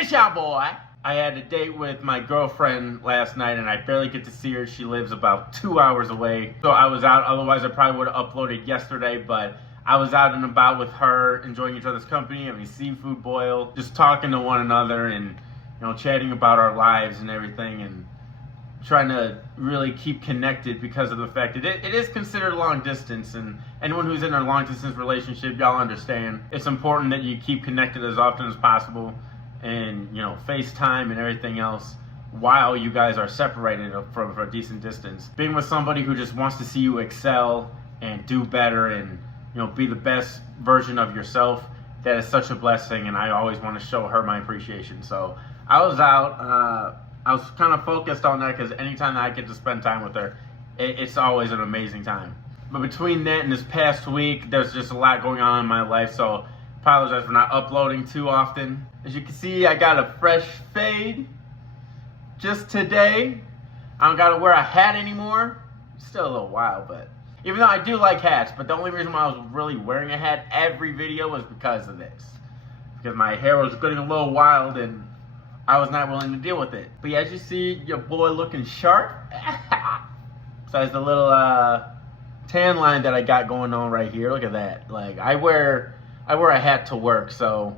It's your boy. I had a date with my girlfriend last night and I barely get to see her. She lives about 2 hours away. So I was out, otherwise I probably would have uploaded yesterday, but I was out and about with her, enjoying each other's company, having a seafood boil, just talking to one another and, chatting about our lives and everything, and trying to really keep connected because of the fact that it is considered long distance, and anyone who's in a long distance relationship, y'all understand. It's important that you keep connected as often as possible, and FaceTime and everything else while you guys are separated for a decent distance. Being with somebody who just wants to see you excel and do better and be the best version of yourself, that is such a blessing, and I always want to show her my appreciation. So I was out, I was kind of focused on that because anytime that I get to spend time with her, it's always an amazing time. But between that and this past week, there's just a lot going on in my life, so apologize for not uploading too often. As you can see, I got a fresh fade just today. I don't got to wear a hat anymore. Still a little while, but even though I do like hats, but the only reason why I was really wearing a hat every video was because of this. Because my hair was getting a little wild and I was not willing to deal with it. But yeah, as you see, your boy looking sharp. Besides the little tan line that I got going on right here. Look at that. Like I wear a hat to work, so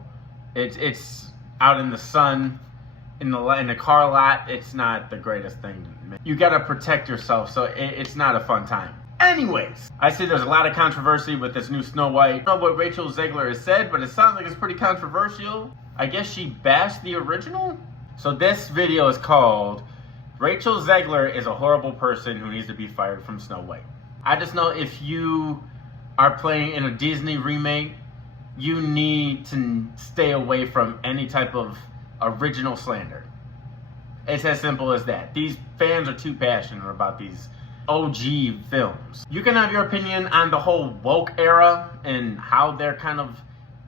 it's out in the sun, in the car lot. It's not the greatest thing. You gotta protect yourself, so it's not a fun time. Anyways, I see there's a lot of controversy with this new Snow White. I don't know what Rachel Zegler has said, but it sounds like it's pretty controversial. I guess she bashed the original? So this video is called Rachel Zegler is a horrible person who needs to be fired from Snow White. I just know if you are playing in a Disney remake, you need to stay away from any type of original slander. It's as simple as that. These fans are too passionate about these OG films. You can have your opinion on the whole woke era and how they're kind of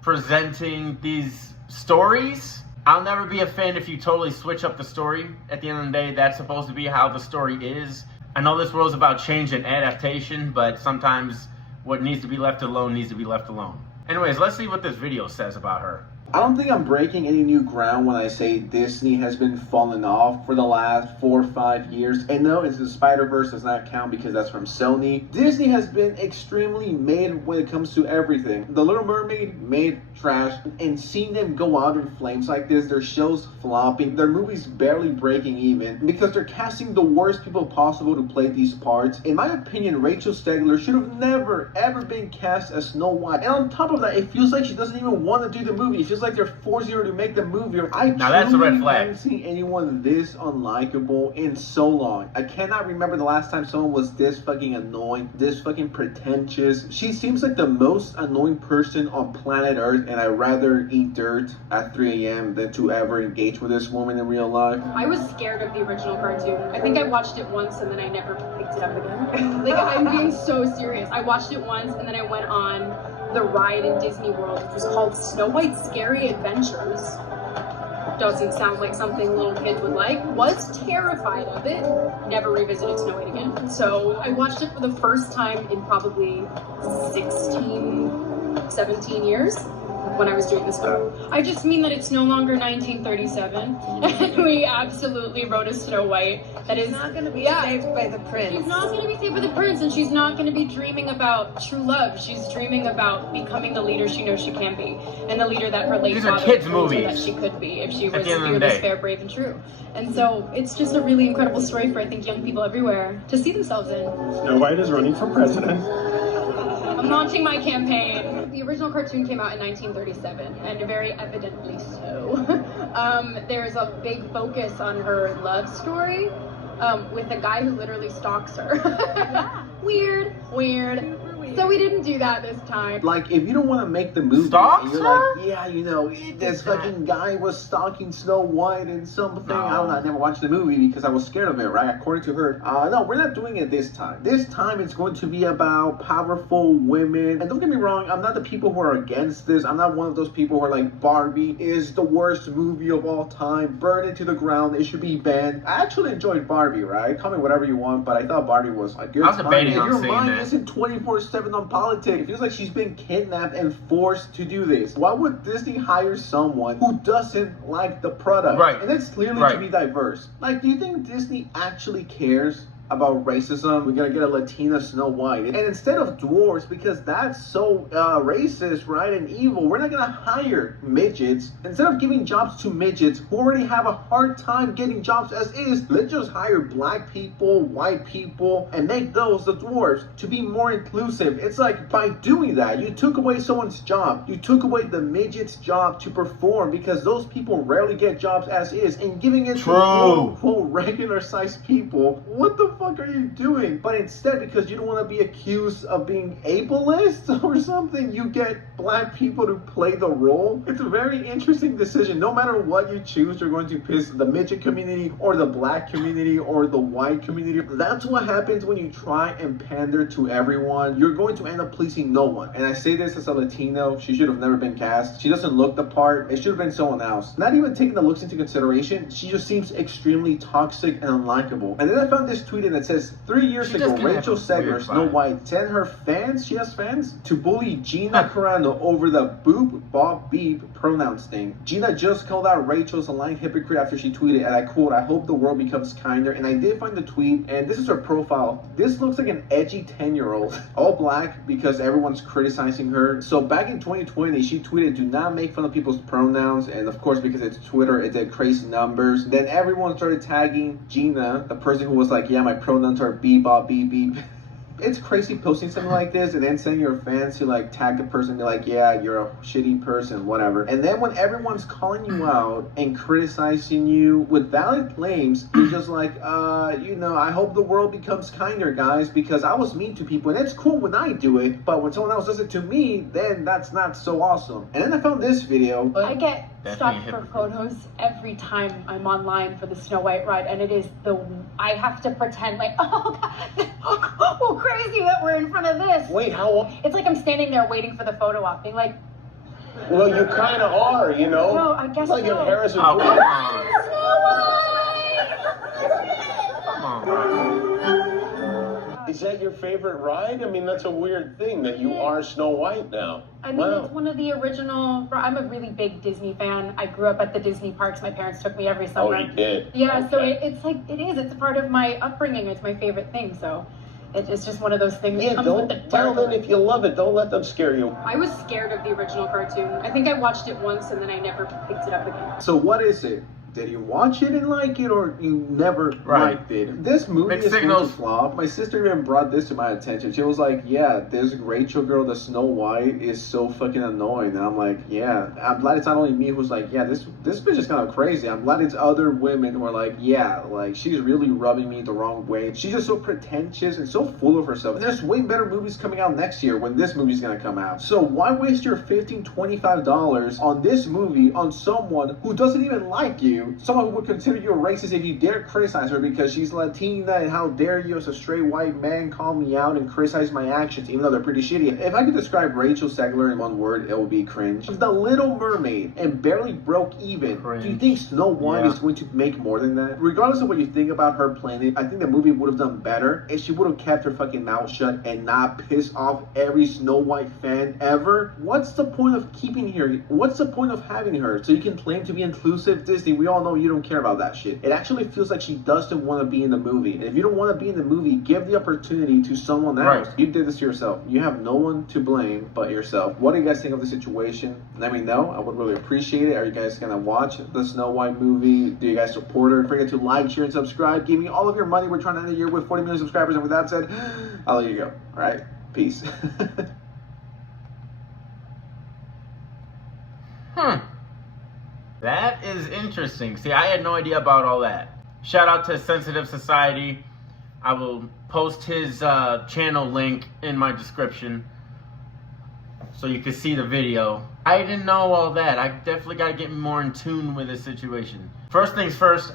presenting these stories. I'll never be a fan if you totally switch up the story. At the end of the day, that's supposed to be how the story is. I know this world's about change and adaptation, but sometimes what needs to be left alone needs to be left alone. Anyways, let's see what this video says about her. I don't think I'm breaking any new ground when I say Disney has been falling off for the last 4 or 5 years. And no, Into the Spider-Verse does not count because that's from Sony. Disney has been extremely made when it comes to everything. The Little Mermaid made trash, and seeing them go out in flames like this, their shows flopping, their movies barely breaking even, because they're casting the worst people possible to play these parts. In my opinion, Rachel Zegler should have never ever been cast as Snow White. And on top of that, it feels like she doesn't even want to do the movie. It feels like they're forcing her to make the movie. Now that's a red flag. I haven't seen anyone this unlikable in so long. I cannot remember the last time someone was this fucking annoying, this fucking pretentious. She seems like the most annoying person on planet Earth, and I'd rather eat dirt at 3 a.m. than to ever engage with this woman in real life. I was scared of the original cartoon. I think I watched it once and then I never picked it up again. Like, I'm being so serious. I watched it once and then I went on the ride in Disney World, which was called Snow White's Scary Adventures. Doesn't sound like something little kids would like. Was terrified of it. Never revisited Snow White again. So I watched it for the first time in probably 16, 17 years when I was doing this photo. I just mean that it's no longer 1937, and we absolutely wrote a Snow White that is not going to be saved by the prince. She's not going to be saved by the prince, and she's not going to be dreaming about true love. She's dreaming about becoming the leader she knows she can be, and the leader that her late father told her that she could be if she was fearless, fair, brave, and true. And so it's just a really incredible story for, I think, young people everywhere to see themselves in. Snow White is running for president. I'm launching my campaign. The original cartoon came out in 1937, and very evidently so. There's a big focus on her love story with a guy who literally stalks her. Weird. So we didn't do that this time. Like, if you don't want to make the movie, and you're like, yeah, this fucking guy was stalking Snow White and something. No. I don't know, I never watched the movie because I was scared of it, right? According to her. No, we're not doing it this time. This time it's going to be about powerful women. And don't get me wrong, I'm not the people who are against this. I'm not one of those people who are like, Barbie is the worst movie of all time. Burn it to the ground. It should be banned. I actually enjoyed Barbie, right? Call me whatever you want, but I thought Barbie was a good time. I was debating on your seeing mind that. isn't 24/7 24/7 on politics. It feels like she's been kidnapped and forced to do this. Why would Disney hire someone who doesn't like the product? Right. And that's clearly Right. to be diverse. Like, do you think Disney actually cares about racism? We're gonna get a Latina Snow White, and instead of dwarves, because that's so racist, right, and evil, we're not gonna hire midgets. Instead of giving jobs to midgets who already have a hard time getting jobs as is, let's just hire black people, white people, and make those the dwarves to be more inclusive. It's like, by doing that, you took away someone's job. You took away the midget's job to perform, because those people rarely get jobs as is, and giving it to quote regular sized people. What the fuck are you doing? But instead, because you don't want to be accused of being ableist or something, you get black people to play the role. It's a very interesting decision. No matter what you choose, you're going to piss the midget community or the black community or the white community. That's what happens when you try and pander to everyone. You're going to end up pleasing no one. And I say this as a Latino. She should have never been cast. She doesn't look the part. It should have been someone else. Not even taking the looks into consideration, she just seems extremely toxic and unlikable. And then I found this tweet that says 3 years ago, Rachel Zegler, Snow White, sent her fans, she has fans, to bully Gina Carano over the boop, bop, beep pronouns thing. Gina just called out Rachel as a lying hypocrite after she tweeted, and I quote, "I hope the world becomes kinder." And I did find the tweet, and this is her profile. This looks like an edgy 10-year-old. All black because everyone's criticizing her. So back in 2020, she tweeted, "Do not make fun of people's pronouns." And of course, because it's Twitter, it did crazy numbers. Then everyone started tagging Gina, the person who was like, "Yeah, my pronouns are beep, bop, beep, beep." It's crazy posting something like this and then sending your fans to like tag the person and be like, "Yeah, you're a shitty person," whatever. And then when everyone's calling you out and criticizing you with valid claims, you're just like, I hope the world becomes kinder, guys, because I was mean to people, and it's cool when I do it, but when someone else does it to me, then that's not so awesome. And then I found this video. I get stopped for photos every time I'm online for the Snow White ride, and it is I have to pretend like, oh God, oh crazy that we're in front of this. Wait, how long? It's like I'm standing there waiting for the photo op, being like, Well, you kind of are, you know? No, I guess it's like so. if Harrison Oh, Ford. come on. Come on. Is that your favorite ride? I mean, that's a weird thing that you are Snow White now. I mean, it's one of the original. I'm a really big Disney fan. I grew up at the Disney parks. My parents took me every summer. Oh, you did? Yeah, Okay. so it's like, it's a part of my upbringing. It's my favorite thing. So it's just one of those things. Yeah, Comes with the well then, territory. if you love it, don't let them scare you. I was scared of the original cartoon. I think I watched it once and then I never picked it up again. So what is it? Did you watch it and like it, or you never liked it? This movie Mixed is going signals. to flop. My sister even brought this to my attention. She was like, "Yeah, this Rachel girl, the Snow White, is so fucking annoying." And I'm like, "Yeah." I'm glad it's not only me who's like, "Yeah, this bitch is kind of crazy." I'm glad it's other women who are like, "Yeah, like she's really rubbing me the wrong way." She's just so pretentious and so full of herself. And there's way better movies coming out next year when this movie's gonna come out. So why waste your $15, $25 on this movie on someone who doesn't even like you? Someone who would consider you a racist if you dare criticize her because she's Latina, and how dare you as a straight white man call me out and criticize my actions even though they're pretty shitty. If I could describe Rachel Zegler in one word, it would be cringe. The Little Mermaid and barely broke even. Cringe. Do you think Snow White is going to make more than that? Regardless of what you think about her playing it, I think the movie would have done better if she would have kept her fucking mouth shut and not piss off every Snow White fan ever. What's the point of keeping her? What's the point of having her? So you can claim to be inclusive Disney. We all know you don't care about that shit. It actually feels like she doesn't want to be in the movie. And if you don't want to be in the movie, give the opportunity to someone else. Right. You did this to yourself. You have no one to blame but yourself. What do you guys think of the situation? Let me know. I would really appreciate it. Are you guys gonna watch the Snow White movie? Do you guys support her? Don't forget to like, share, and subscribe. Give me all of your money. We're trying to end the year with 40 million subscribers. And with that said, I'll let you go. All right? Peace. That is interesting. See, I had no idea about all that. Shout out to Sensitive Soci3ty. I will post his channel link in my description so you can see the video. I didn't know all that. I definitely got to get more in tune with this situation. First things first,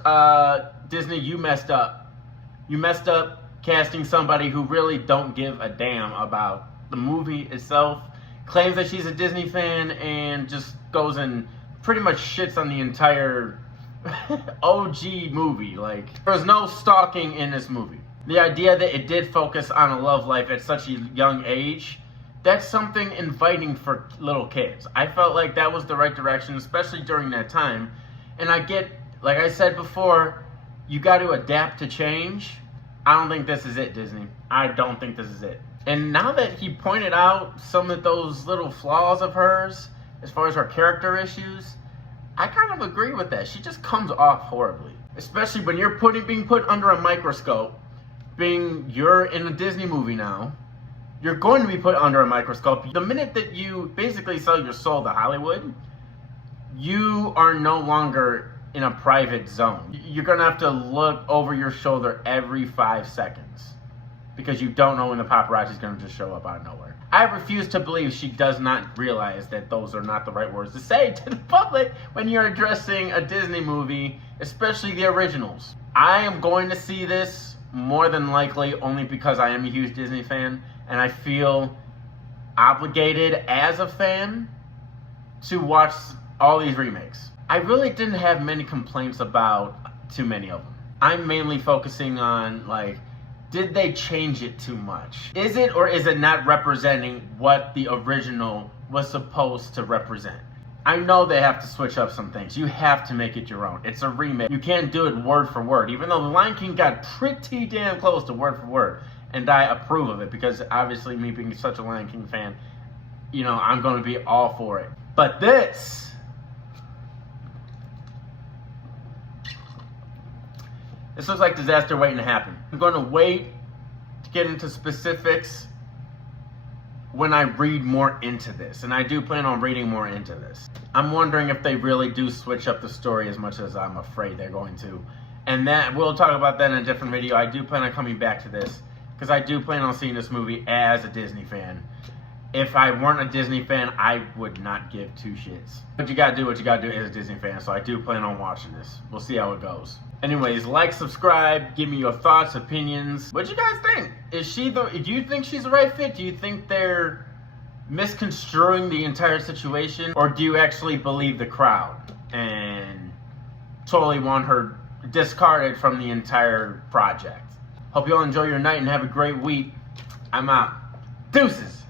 Disney, you messed up. You messed up casting somebody who really don't give a damn about the movie itself, claims that she's a Disney fan, and just goes and pretty much shits on the entire OG movie. Like, there's no stalking in this movie. The idea that it did focus on a love life at such a young age, that's something inviting for little kids. I felt like that was the right direction, especially during that time. And I get, like I said before, you got to adapt to change. I don't think this is it, Disney. I don't think this is it. And now that he pointed out some of those little flaws of hers, as far as her character issues, I kind of agree with that. She just comes off horribly. Especially when you're being put under a microscope, you're in a Disney movie now, you're going to be put under a microscope. The minute that you basically sell your soul to Hollywood, you are no longer in a private zone. You're going to have to look over your shoulder every 5 seconds because you don't know when the paparazzi is going to just show up out of nowhere. I refuse to believe she does not realize that those are not the right words to say to the public when you're addressing a Disney movie, especially the originals. I am going to see this more than likely only because I am a huge Disney fan and I feel obligated as a fan to watch all these remakes. I really didn't have many complaints about too many of them. I'm mainly focusing on, like, did they change it too much? Is it or is it not representing what the original was supposed to represent? I know they have to switch up some things. You have to make it your own. It's a remake. You can't do it word for word, even though The Lion King got pretty damn close to word for word. And I approve of it because obviously me being such a Lion King fan, you know, I'm going to be all for it. But this looks like disaster waiting to happen. I'm going to wait to get into specifics when I read more into this. And I do plan on reading more into this. I'm wondering if they really do switch up the story as much as I'm afraid they're going to. And that we'll talk about that in a different video. I do plan on coming back to this because I do plan on seeing this movie as a Disney fan. If I weren't a Disney fan, I would not give two shits. But you gotta do what you gotta do as a Disney fan, so I do plan on watching this. We'll see how it goes. Anyways, like, subscribe, give me your thoughts, opinions. What do you guys think? Do you think she's the right fit? Do you think they're misconstruing the entire situation? Or do you actually believe the crowd and totally want her discarded from the entire project? Hope you all enjoy your night and have a great week. I'm out. Deuces!